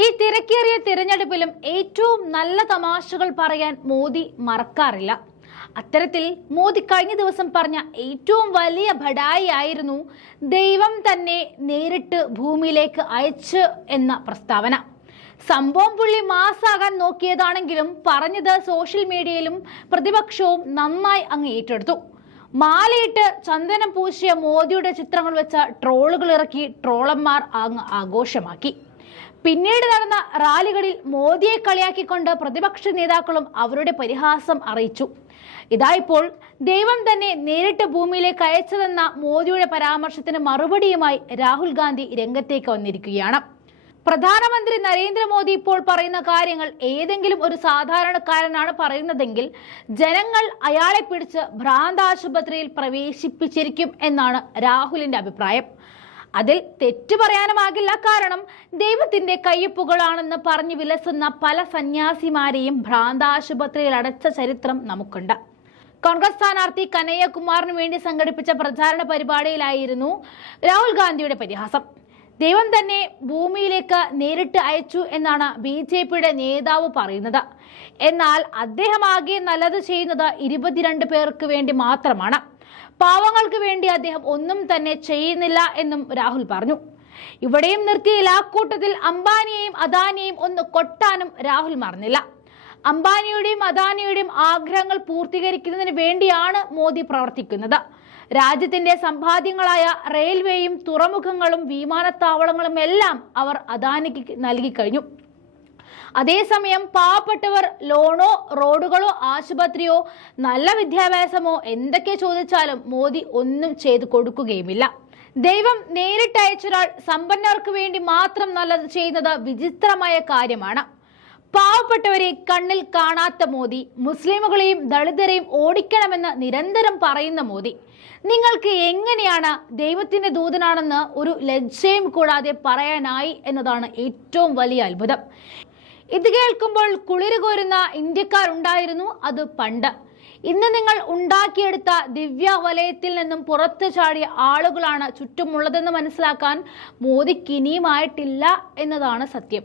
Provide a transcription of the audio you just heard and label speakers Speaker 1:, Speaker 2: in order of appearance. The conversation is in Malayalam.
Speaker 1: ഈ തിരക്കേറിയ തിരഞ്ഞെടുപ്പിലും ഏറ്റവും നല്ല തമാശകൾ പറയാൻ മോദി മറക്കാറില്ല. അത്തരത്തിൽ മോദി കഴിഞ്ഞ ദിവസം പറഞ്ഞ ഏറ്റവും വലിയ ഭടായി ആയിരുന്നു ദൈവം തന്നെ നേരിട്ട് ഭൂമിയിലേക്ക് അയച്ച് എന്ന പ്രസ്താവന. സംഭവം പുള്ളി മാസാകാൻ നോക്കിയതാണെങ്കിലും പറഞ്ഞത് സോഷ്യൽ മീഡിയയിലും പ്രതിപക്ഷവും നന്നായി അങ്ങ് ഏറ്റെടുത്തു. മാലയിട്ട് ചന്ദനം പൂശിയ മോദിയുടെ ചിത്രങ്ങൾ വെച്ച ട്രോളുകൾ ഇറക്കി ട്രോളന്മാർ അങ്ങ് ആഘോഷമാക്കി. പിന്നീട് നടന്ന റാലികളിൽ മോദിയെ കളിയാക്കിക്കൊണ്ട് പ്രതിപക്ഷ നേതാക്കളും അവരുടെ പരിഹാസം അറിയിച്ചു. ഇതായിപ്പോൾ ദൈവം തന്നെ നേരിട്ട് ഭൂമിയിലേക്ക് അയച്ചതെന്ന മോദിയുടെ പരാമർശത്തിന് മറുപടിയുമായി രാഹുൽ ഗാന്ധി രംഗത്തേക്ക് വന്നിരിക്കുകയാണ്. പ്രധാനമന്ത്രി നരേന്ദ്രമോദി ഇപ്പോൾ പറയുന്ന കാര്യങ്ങൾ ഏതെങ്കിലും ഒരു സാധാരണക്കാരനാണ് പറയുന്നതെങ്കിൽ ജനങ്ങൾ അയാളെ പിടിച്ച് ഭ്രാന്താശുപത്രിയിൽ പ്രവേശിപ്പിച്ചിരിക്കും എന്നാണ് രാഹുലിന്റെ അഭിപ്രായം. അതിൽ തെറ്റു പറയാനുമാകില്ല കാരണം ദൈവത്തിന്റെ കയ്യൊപ്പുകളാണെന്ന് പറഞ്ഞു വിലസുന്ന പല സന്യാസിമാരെയും ഭ്രാന്താശുപത്രിയിൽ അടച്ച ചരിത്രം നമുക്കുണ്ട്. കോൺഗ്രസ് സ്ഥാനാർത്ഥി കനയ്യകുമാറിന് വേണ്ടി സംഘടിപ്പിച്ച പ്രചാരണ പരിപാടിയിലായിരുന്നു രാഹുൽ ഗാന്ധിയുടെ പരിഹാസം. ദൈവം തന്നെ ഭൂമിയിലേക്ക് നേരിട്ട് അയച്ചു എന്നാണ് ബി ജെ പിയുടെ നേതാവ് പറയുന്നത്. എന്നാൽ അദ്ദേഹം ആകെ നല്ലത് ചെയ്യുന്നത് ഇരുപത്തിരണ്ട് പേർക്ക് വേണ്ടി മാത്രമാണ്. പാവങ്ങൾക്ക് വേണ്ടി അദ്ദേഹം ഒന്നും തന്നെ ചെയ്യുന്നില്ല എന്നും രാഹുൽ പറഞ്ഞു. ഇവിടെയും നിർത്തിയില്ല. കൂട്ടത്തിൽ അംബാനിയെയും അദാനിയെയും ഒന്ന് കൊട്ടാനും രാഹുൽ മറന്നില്ല. അംബാനിയുടെയും അദാനിയുടെയും ആഗ്രഹങ്ങൾ പൂർത്തീകരിക്കുന്നതിന് വേണ്ടിയാണ് മോദി പ്രവർത്തിക്കുന്നത്. രാജ്യത്തിന്റെ സമ്പാദ്യങ്ങളായ റെയിൽവേയും തുറമുഖങ്ങളും വിമാനത്താവളങ്ങളും എല്ലാം അവർ അദാനിക്ക് നൽകി കഴിഞ്ഞു. അതേസമയം പാവപ്പെട്ടവർ ലോണോ റോഡുകളോ ആശുപത്രിയോ നല്ല വിദ്യാഭ്യാസമോ എന്തൊക്കെ ചോദിച്ചാലും മോദി ഒന്നും ചെയ്തു കൊടുക്കുകയുമില്ല. ദൈവം നേരിട്ടയച്ചൊരാൾ സമ്പന്നർക്ക് വേണ്ടി മാത്രം നല്ലത് ചെയ്യുന്നത് വിചിത്രമായ കാര്യമാണ്. പാവപ്പെട്ടവരെ കണ്ണിൽ കാണാത്ത മോദി മുസ്ലിമുകളെയും ദളിതരെയും ഓടിക്കണമെന്ന് നിരന്തരം പറയുന്ന മോദി. നിങ്ങൾക്ക് എങ്ങനെയാണ് ദൈവത്തിന്റെ ദൂതനാണെന്ന് ഒരു ലജ്ജയും കൂടാതെ പറയാനായി എന്നതാണ് ഏറ്റവും വലിയ അത്ഭുതം. ഇത് കേൾക്കുമ്പോൾ കുളിര് കോരുന്ന ഇന്ത്യക്കാരുണ്ടായിരുന്നു അത് പണ്ട്. ഇന്ന് നിങ്ങൾ ഉണ്ടാക്കിയെടുത്ത ദിവ്യ വലയത്തിൽ നിന്നും പുറത്തു ചാടിയ ആളുകളാണ് ചുറ്റുമുള്ളതെന്ന് മനസ്സിലാക്കാൻ മോദിക്ക് ഇനിയുമായിട്ടില്ല എന്നതാണ് സത്യം.